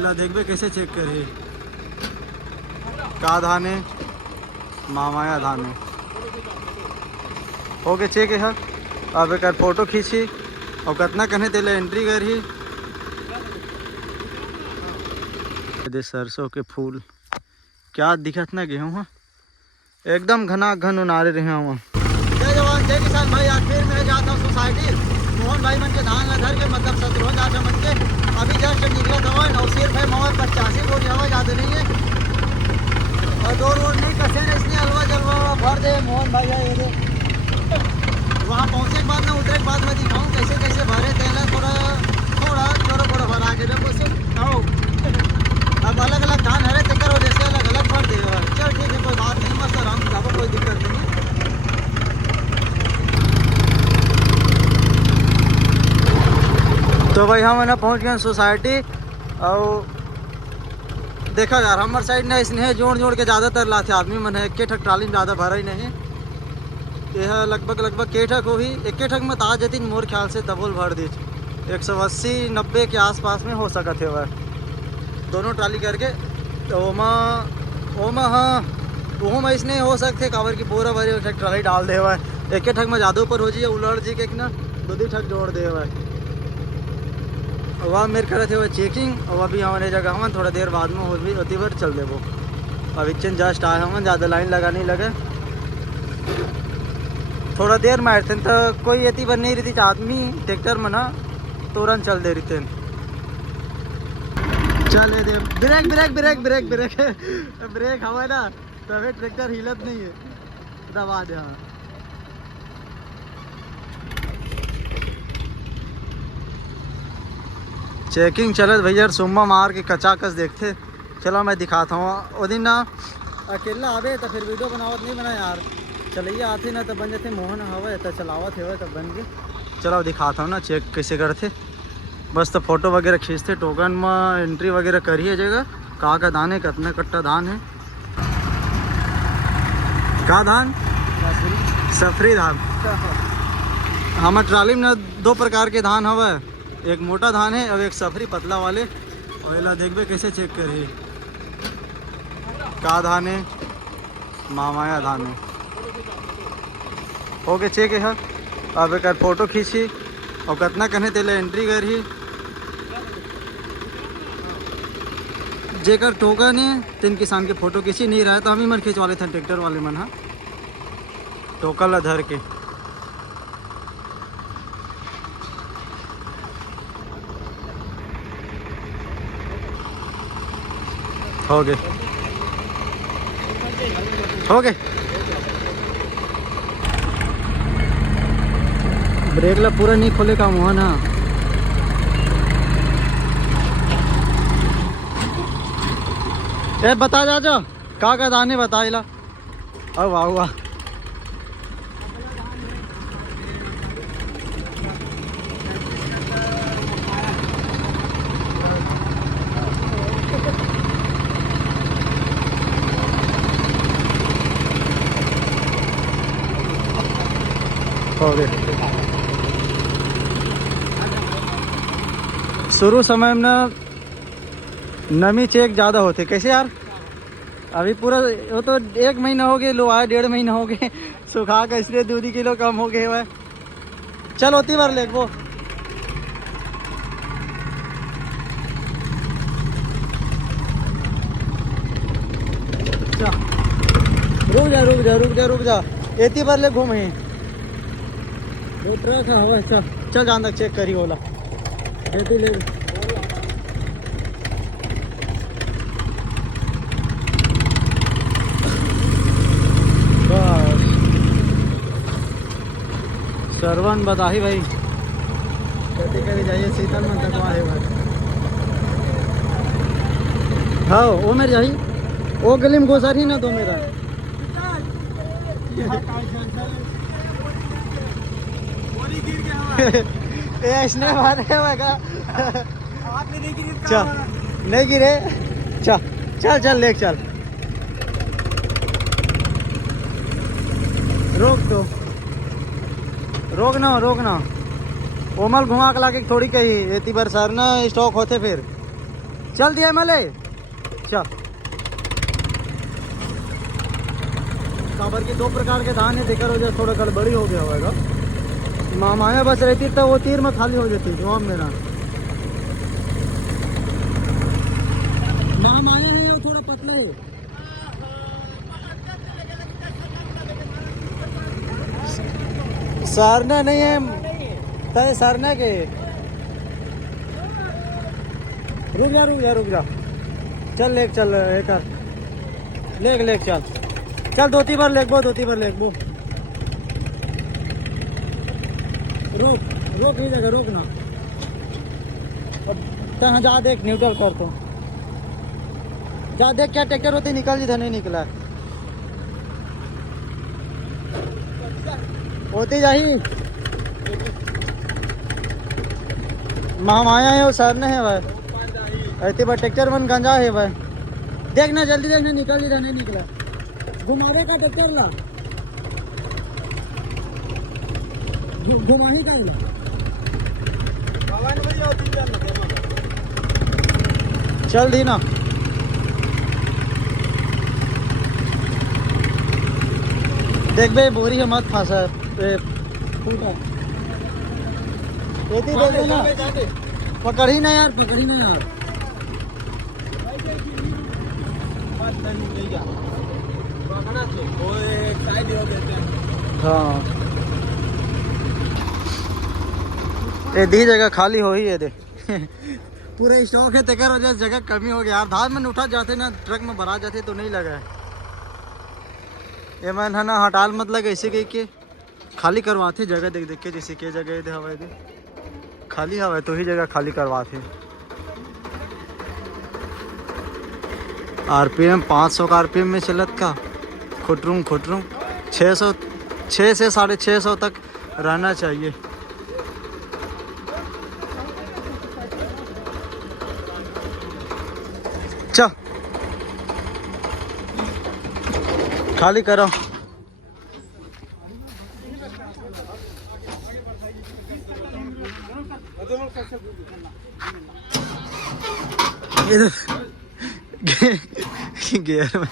पहला देखबे कैसे चेक करे का धाने मामाया धाने हो गए चेक है। अब एक फोटो खींची और कितना कने तेले एंट्री करी। दे सरसों के फूल क्या दिखत ना गेहूँ हाँ एकदम घना घन उनारे रहे हुआ। जय जवान जय किसान भाई। आखिर में जाता हूँ सोसाइटी मोहन भाई मन के धान ला धर के मतलब 17 जाता मन के अभी जस्ट निकला दवा और सिर्फ है मोहन 85 बोरी हवा ज़्यादा नहीं है और दो रोड नहीं कसे ने इसलिए हलवा जलवा भर दे मोहन भाई है ये दे। वहाँ पहुँचे के बाद ना उतरे के बाद मैं दिखाऊँ कैसे कैसे भरे तेला थोड़ा थोड़ा भरा के जब उसे आओ अब अलग अलग धान हरे तेकर वजह से अलग अलग भर देगा। चल ठीक है कोई बात नहीं मस्त आराम से जाओ कोई दिक्कत नहीं है। तो भाई हम ना पहुंच गए सोसाइटी और देखा यार हमारे साइड ने इसने जोड़ के ज़्यादातर लाते आदमी मन है एक ठक ट्राली में ज़्यादा भरा ही नहीं। यह लगभग के ठक हो ही एक ठक में ताज जती मोर ख्याल से तबोल भर दी 180-90 के आसपास में हो सका थे वह दोनों ट्राली करके। तो ओमा हाँ वो में इसने हो सकते कावर की पूरा भरी ठक ट्राली डाल दे हुआ है एक ठक में ज़्यादा ऊपर हो जाइए उलड़ जी के ना दो ठक जोड़ दे हुआ है। वह मेरे करे थे वो चेकिंग और अभी हमारे जगह हम थोड़ा देर बाद में होती बार चल दे वो अब इच्छन जस्ट आए हम ज़्यादा लाइन लगा नहीं लगे थोड़ा देर में आए थे तो कोई इतनी बन नहीं रही थी आदमी ट्रैक्टर में ना तुरंत चल दे रही थे। चल दे break break break break break break हवा ना तो अभी ट्रैक्टर हिलत नहीं है दबा दे। हाँ चेकिंग चलत भैया सुम्मा मार के कचाकस देखते। चलो मैं दिखाता हूँ वो दिन ना अकेला आवे तो फिर वीडियो बनावत नहीं बना यार चलिए आते ना तो बन जाते मोहन हवा तो चलावत है तब बन गए। चलो दिखाता हूँ ना चेक कैसे करते बस तो फोटो वगैरह खींचते टोकन में एंट्री वगैरह करिए जगह कहाँ का धान है कितना कट्टा धान है का धान सफरी धान। हमारे ट्राली में ना 2 प्रकार के धान हवा एक मोटा धान है और एक सफरी पतला वाले और इला देखबे कैसे चेक करे का धान है मामाया धान है हो गए चेक है। अब एक फोटो खींची और कितना कने तेले एंट्री करी जेकर टोकन है 3 किसान के फोटो खींची नहीं रहा तो हम ही मन खिंचवाले थे ट्रैक्टर वाले मन हाँ टोकन ला धर के। हो गए ब्रेक ला पूरा नहीं खोले का मुँह ना ए बता जा का दाने बता ला अब वाह वाह हो गए। शुरू समय में ना नमी चेक ज़्यादा होते कैसे यार अभी पूरा वो तो 1 महीना हो गए लो आए 1.5 महीना हो गए सुखा का इसलिए 2 किलो कम हो गए हुआ चल होती बार ले वो रुक जा एती बार ले घूमे वो ट्रक है हवा चल जान तक चेक करी बोला एती ले बस सरवन बताही भाई कभी कभी जाइए शीतल मन तक वहाँ है भाई हाँ वो मेरे जाही वो गली में घुसा रही ना दो मेरा इसने मारे चल नहीं गिरे चल ले चल रोक ना ओमल घुमा के लाके थोड़ी कही एती बार सर ना स्टॉक होते फिर चल दिया मले चल। काबर के 2 प्रकार के धान है, देकर हो जाए थोड़ा गड़बड़ी हो गया होगा। माया बस रहती तो वो तीर में खाली हो जाती जवाब मेरा। माया है वो थोड़ा पतला है। सारना नहीं है तय सारना के। रुक जा चल लेक चल एक लेक चल 2-3 बार लेक बो रोक ही जगह रोक ना। अब जा देख न्यूट्रल कर तो जा देख क्या ट्रैक्टर होती निकल जिधर नहीं निकला होती जाही। माया है वो सर ने है भाई ऐसे बार ट्रैक्टर मन गंजा है भाई। देखना जल्दी देखना निकल जिधर नहीं निकला। घुमावे का ट्रैक्टर ला घुमाही का चल दी ना। देख बे बोरी है मत फंसा ना। पकड़ी ना यार हाँ ये दी जगह खाली हो ही है दे पूरा स्टॉक है तेकर वजह से जगह कमी हो गया यार। धान में उठा जाते ना ट्रक में भरा जाते तो नहीं लगा है। ये मैंने है ना हटाल मतलब ऐसे कही के खाली करवाते जगह देख के जैसे के जगह दे हवा दे खाली हवा तो ही जगह खाली करवाते। आरपीएम 500 का आरपीएम में चलत का खुटरूम 6 से 650 तक रहना चाहिए। चल खाली करो। गियर में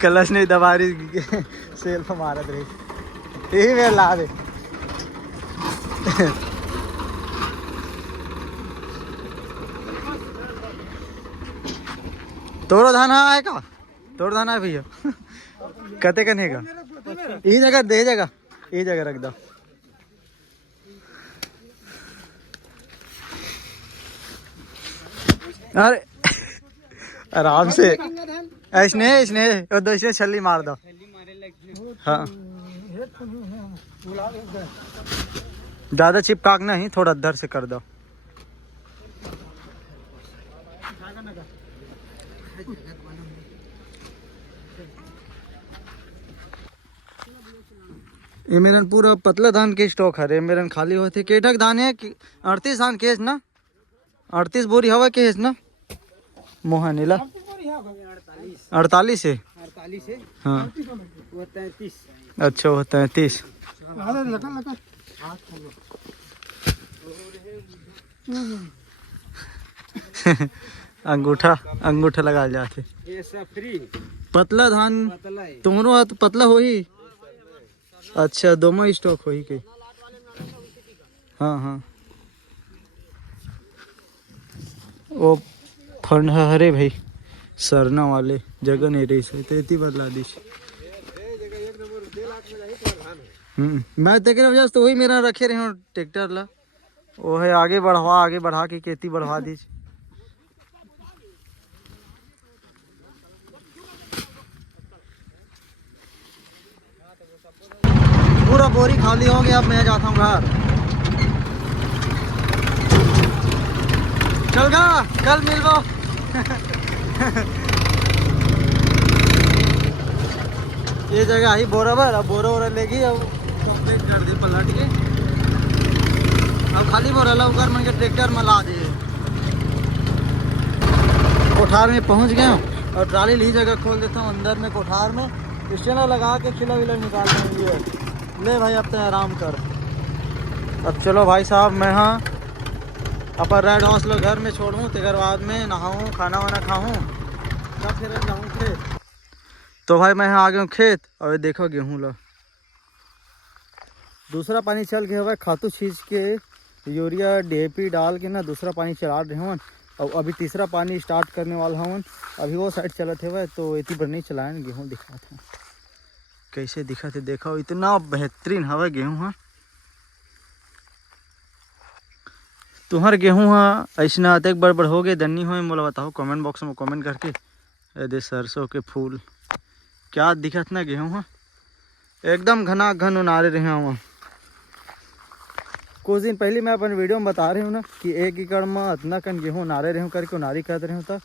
क्लच नहीं दबा रही सेल्फ मार रही यही मेरे ला दे। तोरो धान आएगा तोड़ धान है भैया कते कने का ये जगह दे जगह ये जगह रख दो। अरे आराम से ऐसने और दूसरे छल्ली मार दो। हाँ ज्यादा चिपकाक नहीं थोड़ा अद्धर से कर दो। ये मेरा पूरा पतला धान के स्टॉक है मेरा खाली होते केठक धान है 38 धान केस ना 38 बोरी हवा के ना मोहनीला 48 है हाँ अच्छा वो 33 अंगूठा लगा जाते। पतला धान तुम्हारो हाथ पतला हो ही अच्छा दोनों स्टॉक हो ही के हाँ वो फंड हरे भाई सरना वाले जगह नहीं रही सही तो इतनी बदला दी। मैं देख रहा वजह तो वही मेरा रखे रहे ट्रैक्टर ला वो है आगे बढ़ा के खेती बढ़वा दी। पूरा बोरी खाली हो गया। अब मैं जाता हूँ घर। चल गा कल मिलबो ये जगह आई बोरा बोरा लेगी अब कंप्लीट कर दे पलट के। अब खाली बोरा उकर मन के ट्रैक्टर में ला दे। कोठार में पहुंच गया और ट्राली ली जगह खोल देता हूँ अंदर में कोठार में स्टैंड लगा के खिला विला निकाल देंगे। ले भाई अब तो आराम कर। अब चलो भाई साहब, मैं हाँ अपन रेड हाउस लो घर में छोड़ूँ, तेकर बाद में नहाऊँ, खाना वाना खाऊँ, तब फिर जाऊँ खेत। तो भाई मैं यहाँ आ गया हूँ खेत, और ये देखो गेहूँ लो दूसरा पानी चल गया हुआ है, खातू छींच के यूरिया DAP डाल के ना दूसरा पानी चला रहे हूँ। और अभी तीसरा पानी स्टार्ट करने वाला हूँ। अभी वो साइड चलत है तो इतनी बार नहीं चलाए। गेहूँ दिखा था कैसे दिखा थे, देखो इतना बेहतरीन हवा गेहूँ। हाँ तुम्हार गेहूँ हाँ ऐसा अतेक बड़ बड़ हो गए दन्नी हो, मोला बताओ कमेंट बॉक्स में कमेंट करके। ये दे सरसों के फूल क्या दिखत ना गेहूँ। हाँ एकदम घना घन उनारे रहे हुआ। कुछ दिन पहले मैं अपन वीडियो में बता रही हूँ ना कि 1 एकड़ में इतना कन गेहूँ नारे रहे हूँ करके उनारी कर रहे हूँ। तब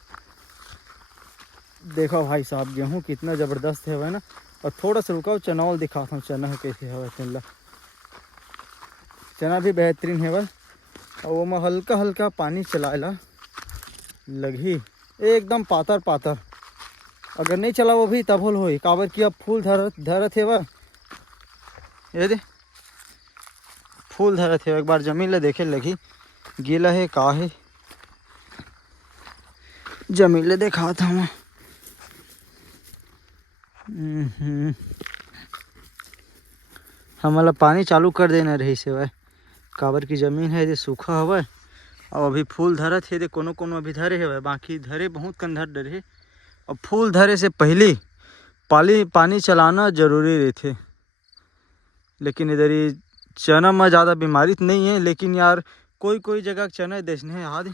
देखो भाई साहब गेहूँ कितना ज़बरदस्त है ना। और थोड़ा सा रुका चनावल दिखाता हूँ, चना कैसे है चला। चना भी बेहतरीन है वह, और वो में हल्का हल्का पानी चलाएला लगी एकदम पातर पातर। अगर नहीं चला वो भी तब हो काबर की अब फूल धरत है वह। ये दे फूल धरत है, एक बार जमीन ले देखे लगी गीला है का है, जमीन ले देखा था मैं। हमारा पानी चालू कर देना रही से वह, काबर की जमीन है ये सूखा हवा। और अभी फूल धरत है दे, कोनो कोनो अभी धरे है, बाकी धरे बहुत कन धर डरे। और फूल धरे से पहले पानी चलाना जरूरी रहते। लेकिन इधर ही चना में ज़्यादा बीमारी तो नहीं है, लेकिन यार कोई कोई जगह चना देशने है याद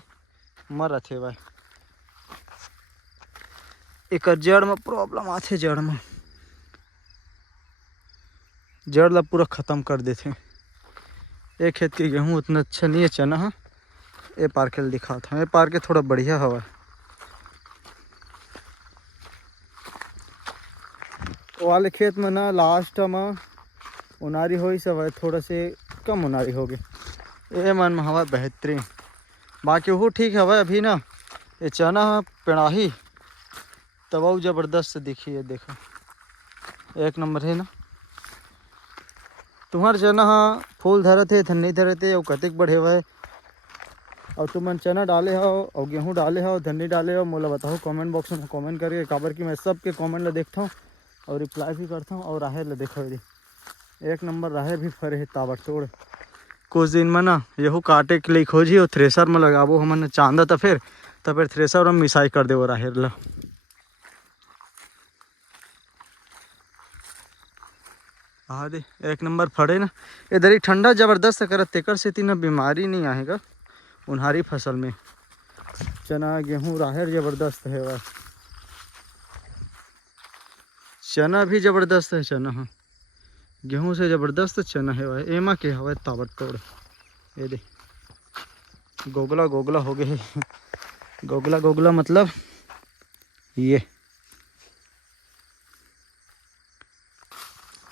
मर रहे थे भाई। एक जड़ में प्रॉब्लम आते, जड़ ला पूरा ख़त्म कर देते। एक खेत के गेहूँ उतना अच्छा नहीं है चना। हाँ ये पार के दिखा था, ये पार के थोड़ा बढ़िया हवा। वाले खेत में ना लास्ट में उनारी हो सब, थोड़ा से कम उनारी हो गई। ये मन में हवा बेहतरीन, बाकी वो ठीक हवा। अभी ना ये चना पेड़ाही तब ज़बरदस्त दिखी है, देखो 1 नंबर है ना। तुम्हार चना हाँ फूल धरत है धन्नी धरत है, और कतेक बढ़े हुआ है। और तुम चना डाले हो और गेहूँ डाले हो धन्नी डाले हो, मोला बताओ कमेंट बॉक्स में कमेंट करके। काबर की मैं सबके कमेंट ला देखता हूँ और रिप्लाई भी करता हूँ। और राहेर ला देखो 1 नंबर राहेर भी फरे है ताबड़ तोड़। कुछ दिन में ना यहू काटे के लिए खोजी और थ्रेसर में लगाबो हमन चांदा, तो फिर थ्रेसर में मिसाई कर देव राहेर ला। हाँ दे 1 नंबर फड़े ना। इधर ही ठंडा ज़बरदस्त करत, तेकर से तीन बीमारी नहीं आएगा उन्हारी फसल में। चना गेहूँ राहेर ज़बरदस्त है वह, चना भी ज़बरदस्त है। चना हाँ गेहूँ से ज़बरदस्त चना है वह। एमा के हवा ताबड़ तोड़। ये दे गोगला गोगला हो गए। गोगला गोगला मतलब ये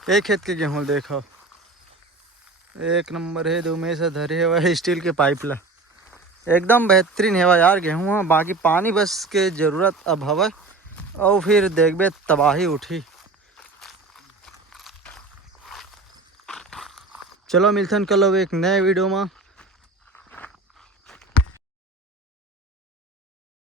एक खेत के गेहूँ देखो 1 नंबर है। 2 में से धरे हुआ स्टील के पाइप ला, एकदम बेहतरीन है यार गेहूँ। बाकी पानी बस के ज़रूरत अब हवा, और फिर देखबे तबाही उठी। चलो मिलथन कल एक नए वीडियो में।